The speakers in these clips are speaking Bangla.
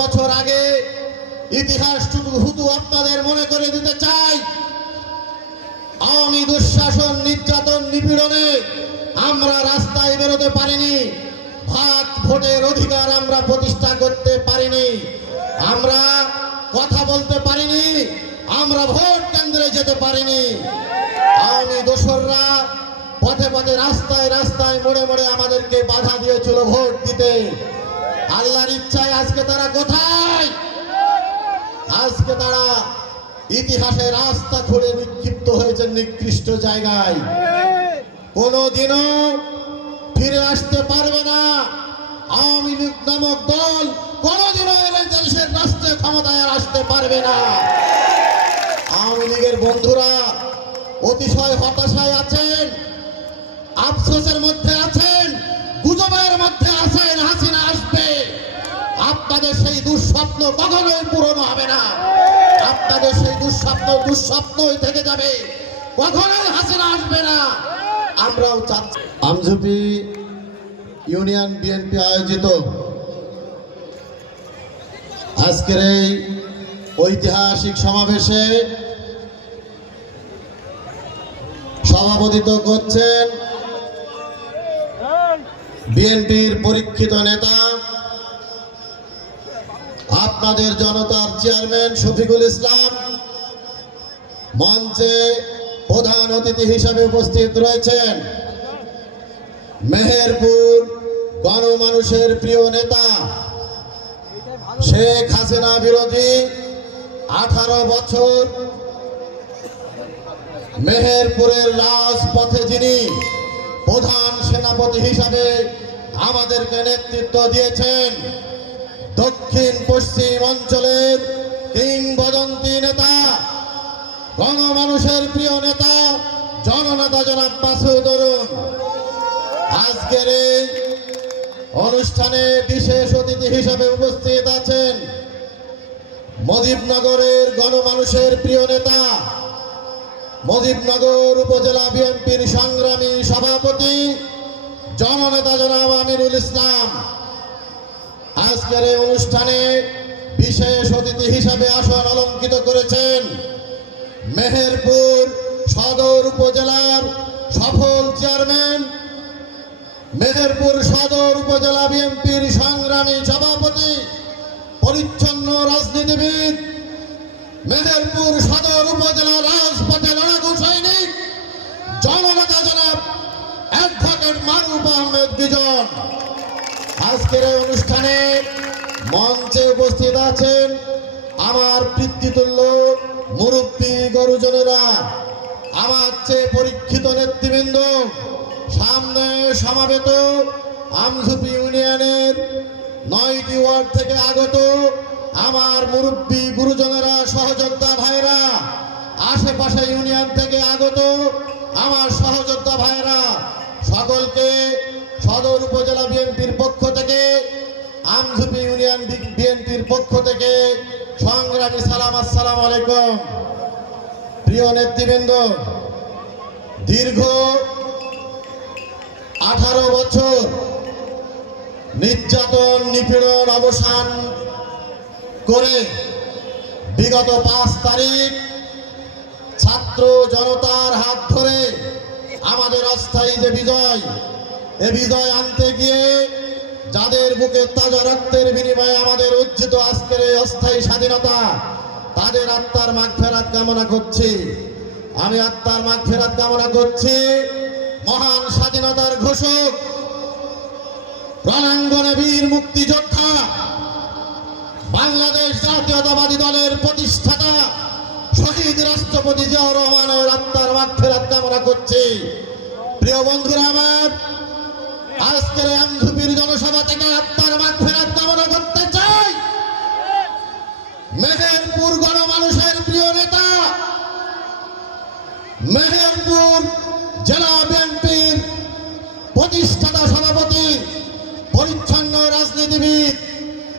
বছর আগে ইতিহাস শুধু আপনাদের মনে করে দিতে চাই। আওয়ামী দুঃশাসন, নির্যাতন, নিপীড়নে আমরা রাস্তায় বেরোতে পারিনি, ভোটের অধিকার আমরা প্রতিষ্ঠা করতে পারিনি, আমরা কথা বলতে পারিনি, আমরা ভোট কেন্দ্রে যেতে পারিনি। আওয়ামী দোসররা পথে পথে, রাস্তায় রাস্তায়, মোড়ে মোড়ে আমাদেরকে বাধা দিয়েছিল ভোট দিতে। আল্লাহর ইচ্ছায় আজকে তারা কোথায়? আজকে তারা ইতিহাসের রাস্তা খুঁড়ে নিক্ষিপ্ত হয়েছে নিকৃষ্ট জায়গায়। কোনোদিনও ফিরে আসতে পারবে না। আওয়ামী লীগ নামক দল কোনোদিনও এই দেশের রাষ্ট্রীয় ক্ষমতায় আর আসতে পারবে না। আওয়ামী লীগের বন্ধুরা অতিশয় হতাশায় আছেন, আফসোসের মধ্যে আছেন, গুজবের মধ্যে আছেন হাসিনা আসবে। আপনাদের সেই দুঃস্বপ্ন কখনোই পূরণ হবে না। আপনাদের সেই দুঃস্বপ্নই থেকে যাবে, কখনোই হাসিনা আসবে না। আমরাও চাচ্ছি। আমঝুপি ইউনিয়ন বিএনপি আয়োজিত আজকের এই ঐতিহাসিক সমাবেশে সভাপতিত্ব করছেন বিএনপির পরীক্ষিত নেতা, আপনাদের জনতার চেয়ারম্যান শফিকুল ইসলাম। মঞ্চে প্রধান অতিথি হিসেবে উপস্থিত রয়েছেন মেহেরপুর গণমানুষের প্রিয় নেতা, শেখ হাসিনা বিরোধী 18 বছর মেহেরপুরের রাজপথে যিনি প্রধান সেনাপতি হিসাবে আমাদেরকে নেতৃত্ব দিয়েছেন, দক্ষিণ পশ্চিম অঞ্চলের কিংবদন্তি নেতা, গণমানুষের প্রিয় নেতা, জননেতা জনাব মাসুদ অরুণ। আজকের এই অনুষ্ঠানে বিশেষ অতিথি হিসেবে উপস্থিত আছেন মুজিবনগরের গণমানুষের প্রিয় নেতা, মুজিবনগর উপজেলা বিএনপির সংগ্রামী সভাপতি, জননেতা জনাব আমিরুল ইসলাম। আজকের এই অনুষ্ঠানে বিশেষ অতিথি হিসাবে আসন অলঙ্কিত করেছেন মেহেরপুর সদর উপজেলার সফল চেয়ারম্যান, মেহেরপুর সদর উপজেলা বিএনপির সংগ্রামী সভাপতি, পরিচ্ছন্ন রাজনীতিবিদ, মেহেরপুর সদর উপজেলা রাজপথে লড়াকু সৈনিক, জননেতা জনাব অ্যাডভোকেট মারুফ আহমেদ বিজন। আজকের এই অনুষ্ঠানে মঞ্চে উপস্থিত আছেন আমার পিতৃতুল্য মুরব্বী গুরুজনেরা, আমার চেয়ে পরীক্ষিত নেতৃবৃন্দ, সামনে সমাবেত আমঝুপি ইউনিয়নের 9টি ওয়ার্ড থেকে আগত আমার মুরব্বী গুরুজনেরা, সহযোদ্ধা ভাইরা, আশেপাশে ইউনিয়ন থেকে আগত আমার সহযোদ্ধা ভাইরা, সকলকে সদর উপজেলা বিএনপির পক্ষ থেকে, আমঝুপি ইউনিয়ন বিএনপির পক্ষ থেকে সংগ্রামী সালাম, আসসালামু আলাইকুম। প্রিয় নেতৃবৃন্দ, দীর্ঘ 18 বছর নির্যাতন, নিপীড়ন অবসান করে বিগত 5 তারিখ ছাত্র জনতার হাত ধরে আমাদের অস্থায়ী যে বিজয়, এ বিজয় আনতে গিয়ে যাদের বুকে তাজা রক্তের বিনিময়ে আমাদের অর্জিত আজকের এই অস্থায়ী স্বাধীনতা, তাদের আত্মার মাগফিরাত কামনা করছি। আমি আত্মার মাগফিরাত কামনা করছি। মহান স্বাধীনতার ঘোষক, রণাঙ্গনে বীর মুক্তিযোদ্ধা, বাংলাদেশ জাতীয়তাবাদী দলের প্রতিষ্ঠাতা শহীদ রাষ্ট্রপতি জিয়াউর রহমানের আত্মার মাগফিরাত কামনা করছি। প্রিয় বন্ধুরা আমার, আজকের আমঝুপির জনসভা থেকে আত্মার মাগফিরাত কামনা করতে চাই মেহেরপুর গণমানুষের প্রিয় নেতা, মেহেরপুর জেলা বিএনপির প্রতিষ্ঠাতা সভাপতি, পরিচ্ছন্ন রাজনীতিবিদ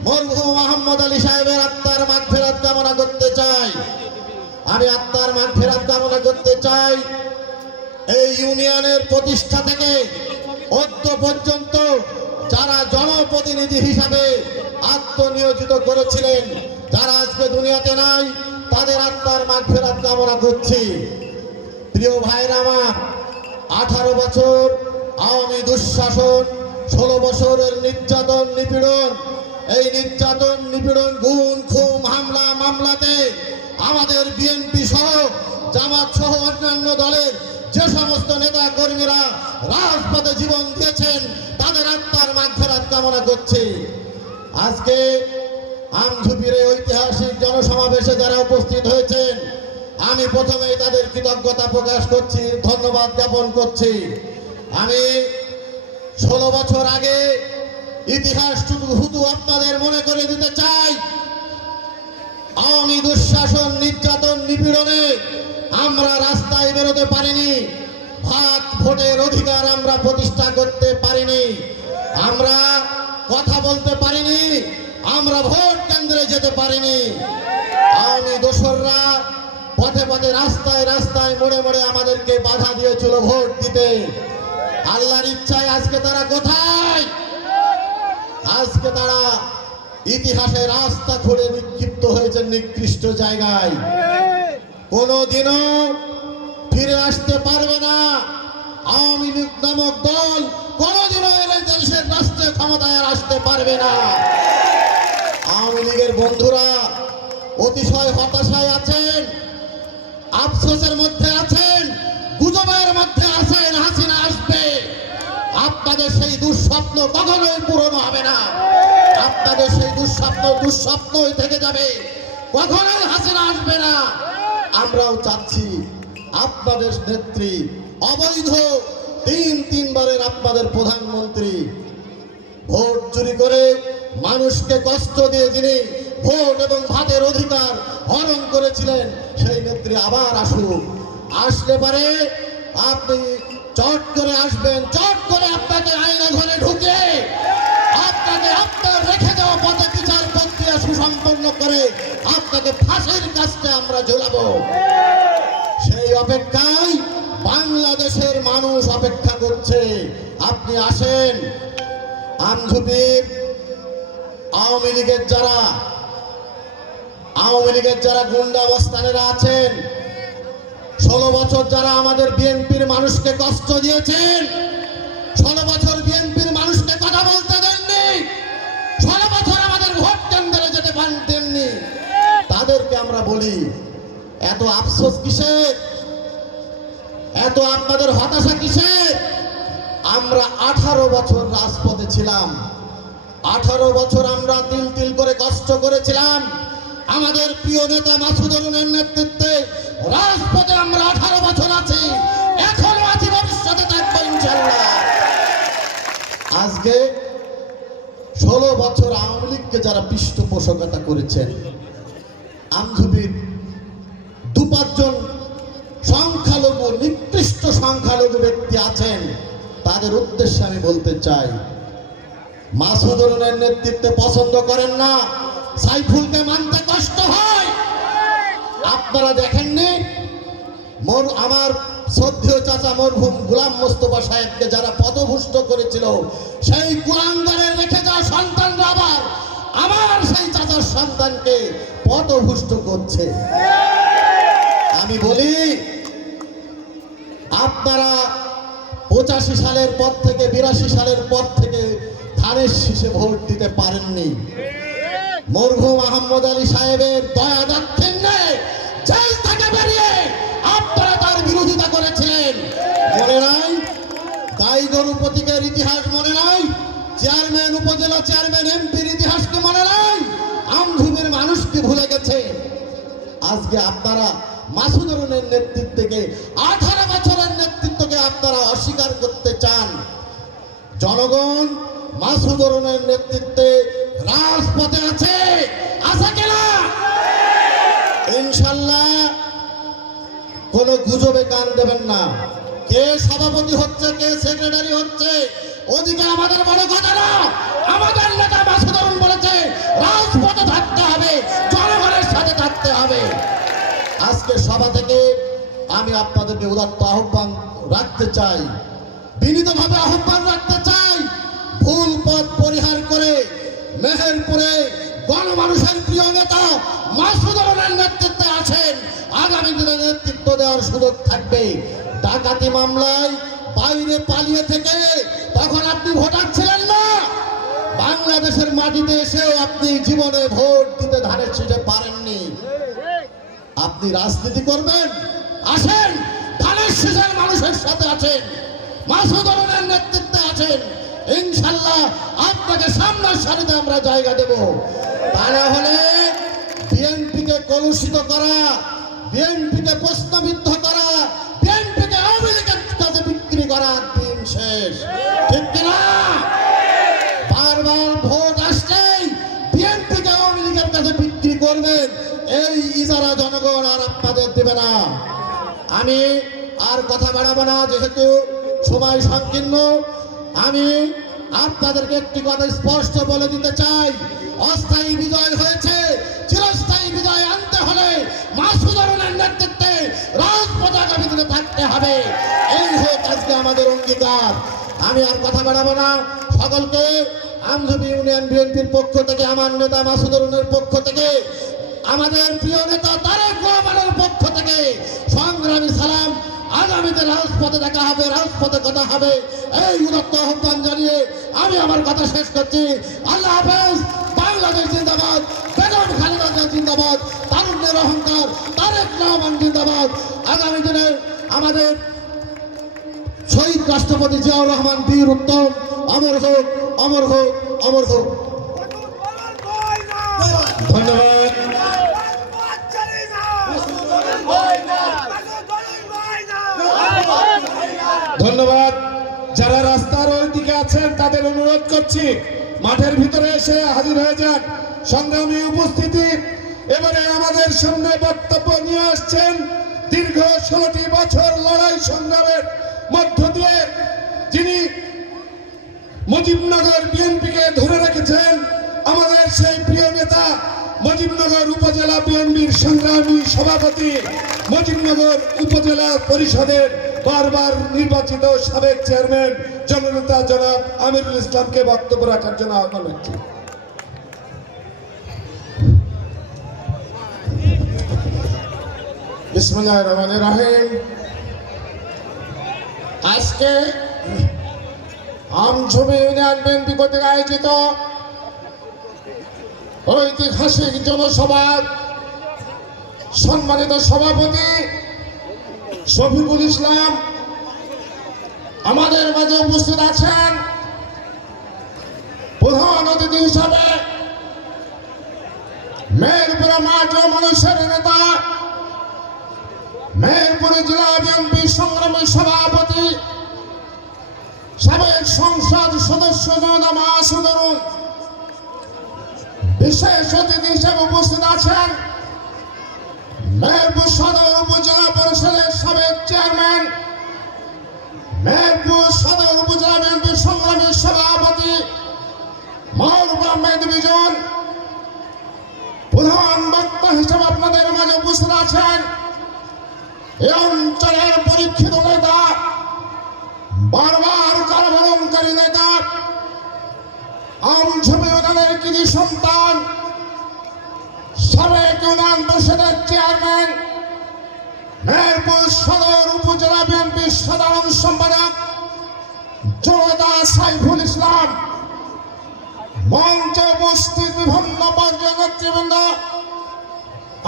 মরহুম মোহাম্মদ আলী সাহেবের আত্মার মাগফিরাত কামনা করতে চাই। আমি আত্মার মাগফিরাত কামনা করতে চাই। এই ইউনিয়নের প্রতিষ্ঠা থেকে অদ্য পর্যন্ত যারা জনপ্রতিনিধি হিসাবে আত্মনিয়োজিত করেছিলেন, যারা আজকে দুনিয়াতে নাই, তাদের আত্মার মাগফিরাত কামনা করছি। প্রিয় ভাইরা আমার, 18 বছর আওয়ামী দুঃশাসন, 16 বছরের নির্যাতন নিপীড়ন, এই নির্যাতন নিপীড়ন, গুম খুন হামলা মামলাতে আমাদের বিএনপি সহ জামাত সহ অন্যান্য দলের যে সমস্ত নেতা কর্মীরা রাজপথে জীবন দিয়েছেন, তাদের আত্মার মাগফিরাত কামনা করছি। আজকে আমঝুপির এই ঐতিহাসিক জনসমাবেশে যারা উপস্থিত হয়েছেন, আমি প্রথমেই তাদের কৃতজ্ঞতা প্রকাশ করছি, ধন্যবাদ জ্ঞাপন করছি। আমি 16 বছর আগে ইতিহাস শুধু আপনাদের মনে করে দিতে চাই। আওয়ামী দুঃশাসন, নির্যাতন, নিপীড়নে আমরা রাস্তায় বেরোতে পারিনি, ভাত ভোটের অধিকার আমরা প্রতিষ্ঠা করতে পারিনি, আমরা কথা বলতে পারিনি, আমরা ভোট কেন্দ্রে যেতে পারিনি। আওয়ামী দোসররা পথে পথে রাস্তায় রাস্তায় মোড়ে মোড়ে আমাদেরকে বাধা দিয়েছিল ভোট দিতে। আল্লাহর ইচ্ছায় আজকে তারা কোথায়? আজকে তারা ইতিহাসে রাস্তা খুঁড়ে নিক্ষিপ্ত হয়েছে নিকৃষ্ট জায়গায়। কোনোদিনও ফিরে আসতে পারবে না। আওয়ামী লীগ নামক দল কোনোদিনও এই দেশের রাষ্ট্রীয় ক্ষমতায় আর আসতে পারবে না। আওয়ামী লীগের বন্ধুরা অতিশয় হতাশায় আছেন, আফসোসের মধ্যে আছেন, গুজবের মধ্যে আছেন হাসিনা আসবে। আপনাদের সেই দুঃস্বপ্ন কখনোই পূরণ হবে না। আপনাদের সেই দুঃস্বপ্নই থেকে যাবে, কখনোই হাসিনা আসবে না। আমরাও চাচ্ছি আপনাদের নেত্রী, অবৈধ তিনবারের আপনাদের প্রধানমন্ত্রী, ভোট চুরি করে মানুষকে কষ্ট দিয়ে যিনি ভোট এবং ভাতের অধিকার হরণ করেছিলেন, সেই নেত্রী আবার আসুক। আসলে পারে আপনি চট করে আসবেন, চট করে আপনাকে আয়না ঘরে ঢুকে আপনাকে আপনার রেখে যাওয়া পথে বিচার প্রক্রিয়া সুসম্পন্ন করে আপনাকে ফাঁসির কাছে আমরা ঝোলাবো। সেই অপেক্ষায় বাংলাদেশের মানুষ অপেক্ষা করছে। আপনি আসেন। আমঝুপির আওয়ামী লীগের যারা গুন্ডা অবস্থানেরা আছেন, 16 বছর যারা আমাদের বিএনপির মানুষকে কষ্ট দিয়েছেন, 16 বছর বিএনপির মানুষকে কথা বলতে দেননি, 16 বছর আমাদের ভোট কেন্দ্রে যেতে দেননি, তাদেরকে আমরা বলি এত আফসোস কিসের, এত আপনাদের হতাশা কিসের? আমরা 18 বছর রাজপথে ছিলাম, 18 বছর আমরা তিল তিল করে কষ্ট করেছিলাম। আমাদের প্রিয় নেতা মাসুদ আলমের নেতৃত্বে রাজপথে আমরা 18 বছর আছি, এখনো আছি, ভবিষ্যতে থাকবো ইনশাআল্লাহ। আজকে 16 বছর আওয়ামী লীগকে যারা পৃষ্ঠপোষকতা করেছেন, আমঝুপির 2-5 জন সংখ্যালঘু, নিকৃষ্ট সংখ্যালঘু ব্যক্তি আছেন, তাদের উদ্দেশ্যে আমি বলতে চাই, মাসুদ আলমের নেতৃত্বে পছন্দ করেন না, সাইফুলকে মানতে কষ্ট হয়। আপনারা দেখেননি আমার শ্রদ্ধেয় চাচা মরহুম গোলাম মোস্তফা সাহেবকে যারা পদভুষ্ট করেছিল, সেই কুলাঙ্গারের রেখে যাওয়া সন্তানরা আবার আমার সেই চাচার সন্তানকে পদভুষ্ট করছে। আমি বলি, আপনারা 85 সালের পর থেকে 82 সালের পর থেকে ধানের শীষে ভোট দিতে পারেননি। মরহুম আহমদ আলী সাহেবের দয়া দাক্ষিণ্যে জেল থেকে বেরিয়ে আপনারা তার বিরোধিতা করেছিলেন, মনে নাই? গাই গরু প্রতীকের ইতিহাস মনে নাই? চেয়ারম্যান, উপজেলা চেয়ারম্যান, এমপির ইতিহাস কি মনে নাই? আমঝুপির মানুষকে ভুলে গেছে। আজকে আপনারা মাসুদ আলমের নেতৃত্বকে, 18 বছরের নেতৃত্বকে আপনারা অস্বীকার করতে চান। জনগণ মাসুদ আলমের নেতৃত্বে রাজপথে আছে কিনা? ইনশাল্লাহ কোন গুজবে কান দেবেন না। কে সভাপতি হচ্ছে, কে সেক্রেটারি হচ্ছে, ওদিকে আমাদের বড় কথা না। আমাদের নেতা মাসুদ আলম বলেছে রাজপথে থাকতে হবে, জনগণের সাথে থাকতে হবে। আজকে সভা থেকে আমি আপনাদেরকে উদাত্ত আহ্বান রাখতে চাই, বিনীতভাবে আহ্বান রাখতে চাই, ভুল পথ পরিহার করে মেহেরপুরে গণমানুষের প্রিয় নেতা মাসুদুর রহমানের নেতৃত্বে আছেন। আগামী দিনে নেতৃত্ব দেওয়ার সুযোগ থাকবে। ডাকাতি মামলায় বাইরে পালিয়ে থেকে তখন আপনি ভোটার ছিলেন না। বাংলাদেশের মাটিতে এসে আপনি জীবনে ভোট দিতে ধানের শীষে পারেননি। আপনি রাজনীতি করবেন, আসেন, ধানের শীষের মানুষের সাথে আছেন, মাসুদুর রহমানের নেতৃত্বে আছেন। ইনশাল্লাহ আপনাকে সামনের সারিতে আমরা জায়গা দেব। তা না হলে বিএনপিকে কলুষিত করা, বিএনপিকে প্রশ্নবিদ্ধ করা, বিএনপিকে আওয়ামী লীগের কাছে বিক্রি করার দিন শেষ। ঠিক কিনা? বারবার ভোট আসলেই বিএনপিকে আওয়ামী লীগের কাছে বিক্রি করবেন, এই ইজারা জনগণ আর আপনাদের দেবে না। আমি আর কথা বাড়াবো না, যেহেতু সময় সংকীর্ণ। আমি আপনাদেরকে একটি কথা স্পষ্ট বলে দিতে চাই, অস্থায়ী বিজয় হয়েছে, চিরস্থায়ী বিজয় আনতে হলে মাসুদুর রহমানের নেতৃত্বে রাজপথে আগামী দিনে থাকতে হবে। এই হোক আজকে আমাদের অঙ্গীকার। আমি আর কথা বাড়াবো না। সকলকে আমজুবি ইউনিয়ন বিএনপির পক্ষ থেকে, আমার নেতা মাসুদুর রহমানের পক্ষ থেকে, আমাদের প্রিয় নেতা তারেক রহমানের পক্ষ থেকে সংগ্রামী সালাম। আগামীতে রাজপথে দেখা হবে, রাজপথে কথা হবে, এই উদাত্ত আহ্বান জানিয়ে আমি আমার কথা শেষ করছি। আল্লাহ হাফেজ। বাংলাদেশ জিন্দাবাদ, বেগম খালেদা জিয়া জিন্দাবাদ, তারুণ্যের অহংকার তারেক রহমান জিন্দাবাদ। আগামী দিনে আমাদের শহীদ রাষ্ট্রপতি জিয়াউর রহমান বীর উত্তম অমর হোক, অমর হোক, অমর হোক। ধন্যবাদ। ধন্যবাদ। যারা রাস্তার ওই দিকে আছেন তাদের অনুরোধ করছি মাঠের ভিতরে এসে হাজির হয়ে যান। সংগ্রামী উপস্থিতি, এবারে আমাদের সামনে বক্তব্য নিয়ে আসছেন দীর্ঘ 16টি বছর লড়াই সংগ্রামের মধ্য দিয়ে যিনি মুজিবনগর বিএনপিকে ধরে রেখেছেন, আমাদের সেই প্রিয় নেতা মুজিবনগর উপজেলা বিএনপির সংগ্রামী সভাপতি, মুজিবনগর উপজেলা পরিষদের বারবার নির্বাচিত সাবেক চেয়ারম্যান জননেতা জনাব আমিরুল ইসলামকে বক্তব্য রাখার জন্য আহ্বান করছি। বিসমিল্লাহির রহমানির রহিম। আজকে আমজুবি ইউনিয়ন বিএনপি কর্তৃক আয়োজিত ঐতিহাসিক জনসভার সম্মানিত সভাপতি শফিকুল ইসলাম আমাদের মাঝে উপস্থিত আছেন। প্রধান অতিথি হিসাবে মেহেরপুর মাঠ ও মানুষের নেতা, মেহেরপুর জেলা বিএনপি সংগ্রামী সভাপতি, সাবেক সংসদ সদস্য জনাব মাসুদুর রহমান। বিশেষ অতিথি হিসেবে উপস্থিত আছেন মেহেরপুর সদর উপজেলা পরিষদের সাবেক চেয়ারম্যান, মেহেরপুর সদর উপজেলা বিএনপির সংগ্রামী সভাপতি মাহবুব আহমেদ বিজন। প্রধান বক্তা হিসেবে আপনাদের মাঝে উপস্থিত আছেন এই অঞ্চলের পরীক্ষিত নেতা, বারবার কারাবরণকারী নেতা, আমজুবি ইউনিয়নের কৃতি সন্তান, সাবেক ইউনিয়ন পরিষদের চেয়ারম্যান, মেহেরপুর সদর উপজেলা বিএনপির সাধারণ সম্পাদক জনতা সাইফুল ইসলাম, মঞ্চে উপস্থিত বিভিন্ন পর্যায়ের নেতৃবৃন্দ,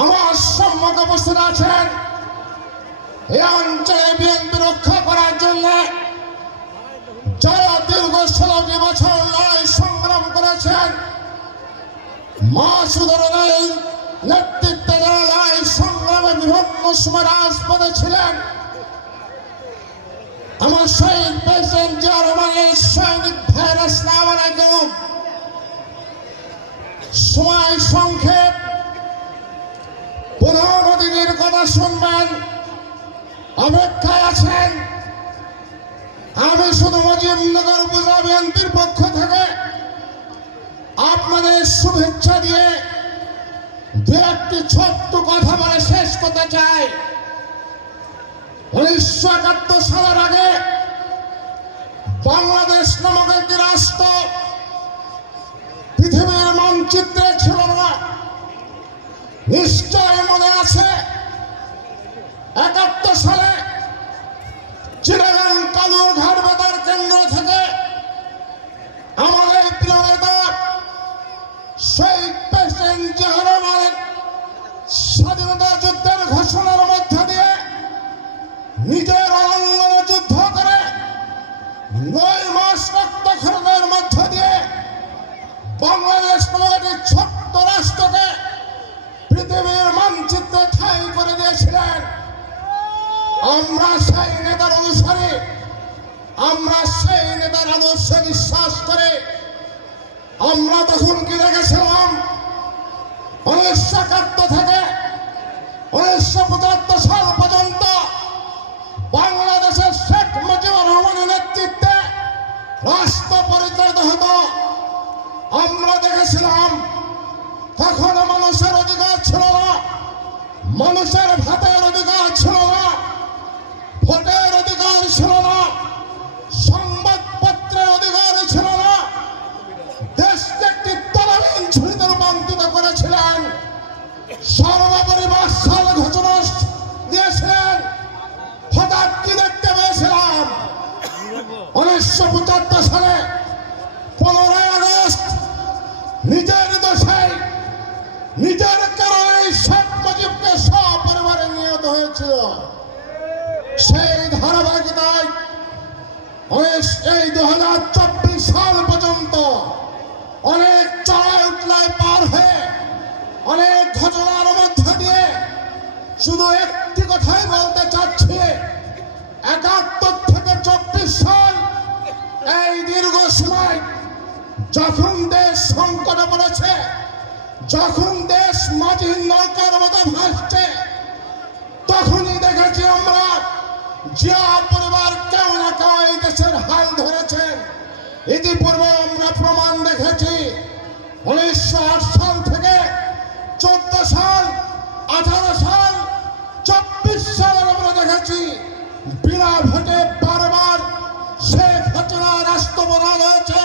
আমার সম্মুখে উপস্থিত আছেন এই অঞ্চলে বিএনপি রক্ষা করার জন্য যারা দীর্ঘ 16টি বছর লড়াই সংগ্রাম করেছেন, মাসুদুর রহমানের নেতৃত্বে যারা লড়াই সংগ্রামে বিভিন্ন সময় রাজপথে ছিলেন, আমার শহীদ প্রেসিডেন্ট জিয়া রহমানের সৈনিক ভাইয়ের আসসালামু আলাইকুম। সময় সংক্ষেপ, প্রধান অতিথির কথা শুনবেন, অপেক্ষায় আছেন। আমি শুধু মুজিবনগর উপজেলা বিএনপির পক্ষ থেকে আপনাদের শুভেচ্ছা দিয়ে দু একটি ছোট্ট কথা বলে শেষ করতে চাই। 1971 সালের আগে বাংলাদেশ নামক একটি রাষ্ট্র পৃথিবীর মানচিত্রে ছিল না। নিশ্চয় মনে আছে ৭১ সালে চিটাগাং কালুর ঘাট বেতার কেন্দ্র থেকে আমাদের প্রিয় নেতা শহীদ প্রেসিডেন্ট জিয়াউর রহমানের স্বাধীনতা যুদ্ধের ঘোষণার মধ্য দিয়ে নিজের অলঙ্ঘন যুদ্ধ করে ৯ মাস রক্তক্ষরণের মধ্য দিয়ে বাংলাদেশ নামক একটি ছোট্ট রাষ্ট্রকে পৃথিবীর মানচিত্রে ঠাঁই করে দিয়েছিলেন। আমরা সেই নেতার অনুসারী, আমরা সেই নেতার আদর্শে বিশ্বাস করে আমরা তখন কি দেখেছিলাম ১৯৭১ থেকে ১৯৭৫ সাল পর্যন্ত বাংলাদেশের শেখ মুজিবুর রহমানের নেতৃত্বে রাষ্ট্র পরিচালিত হতো। আমরা দেখেছিলাম কখনো মানুষের অধিকার ছিল না, মানুষের ভাতের অধিকার ছিল না, ভোটের অধিকার ছিল না, সংবাদপত্রের অধিকার ছিল না। দেশকে একটি তলাবিহীন ঝুড়িতে রূপান্তরিত করেছিলেন। সর্বোপরি মার্শাল ঘোষণা দিয়েছিলেন। হঠাৎ কি দেখতে পেয়েছিলাম ১৯৭৫ সালে ১৫ই আগস্ট নিজের দোষে নিজের কারণে শেখ মুজিবকে সপরিবারে নিহত হয়েছিল। সেই ধারাবাহিকতায় এই ২০২৪ সাল পর্যন্ত অনেক চড়াই উতলায় পার হয়ে অনেক ঘটনার মধ্য দিয়ে শুধু একটি কথাই বলতে চাচ্ছি, ৭১ থেকে ২৪ সাল এই দীর্ঘ সময় যখন দেশ সংকটে পড়েছে, যখন দেশ মাঝির নৌকার মতো ভাসছে, তখনই দেখেছি আমরা জিয়া পরিবার কেউ না কেউ এই দেশের হাল ধরেছেন। ইতিপূর্বে আমরা প্রমাণ দেখেছি ১৯০৮ সাল থেকে ১৪ সাল, ১৮ সাল, ২৪ সালে আমরা দেখেছি বিনা ভোটে বারবার শেখ হাসিনা রাষ্ট্রপ্রধান হয়েছে।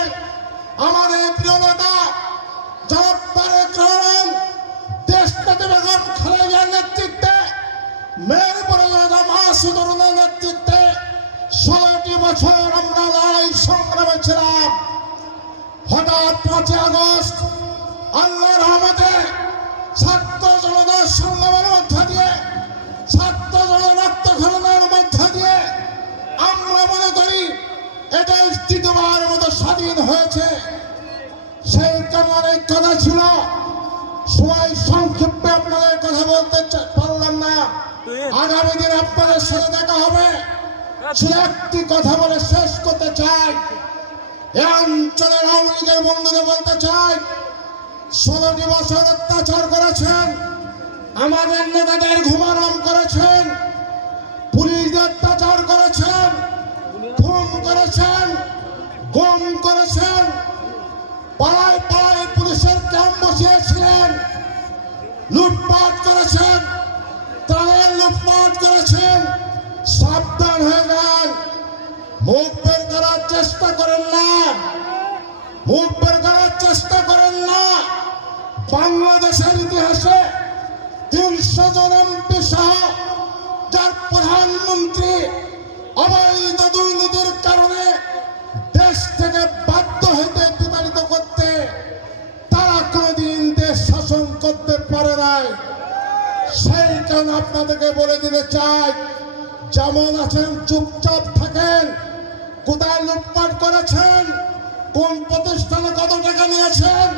আমাদের প্রিয় নেতা জনাব তারেক রহমান দেশটাকে বেগম খালেদার নেতৃত্বে, মেয়ের পরিচালনা মাসুদুর রহমানের নেতৃত্বে ১৬টি বছর আমরা লড়াই সংগ্রামে ছিলাম। হঠাৎ ৫ই আগস্ট আল্লাহর রহমতে ছাত্র জনতার সংগ্রামের মধ্য দিয়ে, ছাত্র জনতার রক্তক্ষরণের মধ্য দিয়ে আমরা মনে করি এটা দ্বিতীয়বার মতো স্বাধীন হয়েছে। সেই কারণে এই কথা ছিল, সময় সংক্ষেপে আপনাদের কথা বলতে পারলাম না। আগামী দিন আপনাদের সাথে দেখা হবে। শুধু একটি কথা বলে শেষ করতে চাই, এই অঞ্চলের আওয়ামী লীগের বন্ধুদের বলতে চাই, ১৬টি বছর অত্যাচার করেছেন, আমাদের নেতাদের ঘুমারাম করেছেন, পুলিশদের অত্যাচার করেছেন, খুন করেছেন, গুম করেছেন, পাড়ায় পাড়ায় পুলিশের ক্যাম্প বসিয়েছিলেন, লুটপাট করেছেন, ত্রাণের লুটপাট করেছেন। সাবধান হয়ে যান, মুখ বের করার চেষ্টা করেন না, মুখ বের করার চেষ্টা করেন না। বাংলাদেশের ইতিহাসে ৩০০ জন এমপি সহ যার প্রধানমন্ত্রী অবৈধ দুর্নীতির কারণে দেশ থেকে বাধ্য হইতে বিতাড়িত করতে, তারা কোনদিন দেশ শাসন করতে পারে নাই। সেই কারণে আপনাদেরকে বলে দিতে চাই, যেমন আছেন চুপচাপ থাকেন। কোথায় লুটপাট করেছেন, কোন প্রতিষ্ঠানে কত টাকা নিয়েছেন,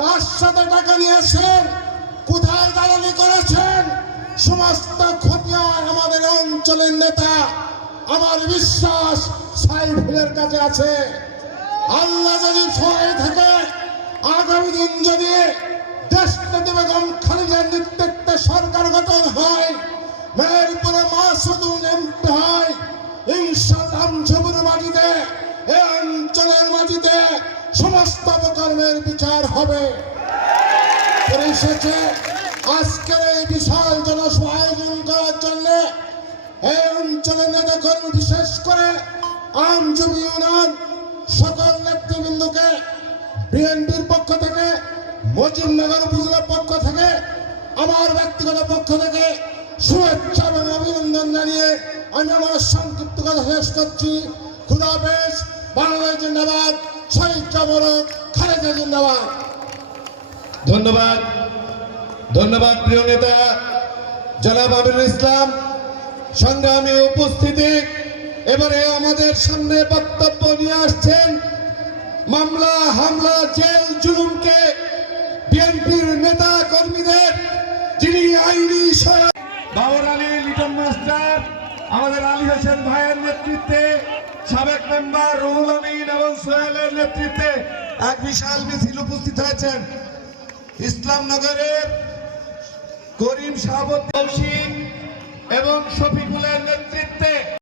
কার সাথে টাকা নিয়েছেন, কোথায় দালালি করেছেন, সমস্ত খতিয়ান আমাদের অঞ্চলের নেতা, আমার বিশ্বাস সাইফুলের কাছে আছে। আল্লাহ যদি সহায় থাকে, আগামী দিন যদি দেশনেত্রী বেগম খালেদার নেতৃত্বে সরকার গঠন হয়, মেহেরপুরে মাসুদুল এমপি হয়, ইনশাআল্লাহ আমজুবুর মাটিতে, এই অঞ্চলের মাটিতে সমস্ত অপকর্মের বিচার হবে। পরিশেষে আজকের এই বিশাল জনসভা আয়োজন করার জন্য এই অঞ্চলের নেতাকর্মী, বিশেষ করে আইনজীবী ইউনিয়ন সকল নেতৃবৃন্দকে বিএনপির পক্ষ থেকে, মজিবনগর উপজেলার পক্ষ থেকে, আমার ব্যক্তিগত পক্ষ থেকে শুভেচ্ছা এবং অভিনন্দন জানিয়ে আমি আমার সংক্ষিপ্ত কথা শেষ করছি। খুদা হাফেজ। বাংলাদেশ জিন্দাবাদ। শহীদ জবরক খালেদা জিন্দাবাদ। ধন্যবাদ, ধন্যবাদ প্রিয় নেতা জনাব আমিরুল ইসলাম। সংগ্রামী উপস্থিতি, এবারে আমাদের সামনে বক্তব্য নিয়ে আসছেন মামলা, হামলা, জেল জুলুমকে বিএনপির নেতা কর্মীদের যিনি আইনি সহায়তা, বাবর আলী লিটন মাস্টার, আমাদের আলী হোসেন ভাইয়ের নেতৃত্বে, সাবেক মেম্বার রুহুল আমিন এবং সোহেলের নেতৃত্বে এক বিশাল মিছিল উপস্থিত হয়েছেন। ইসলামনগরের করিম শাহাবুদ্দিন এবং শফিকুলের নেতৃত্বে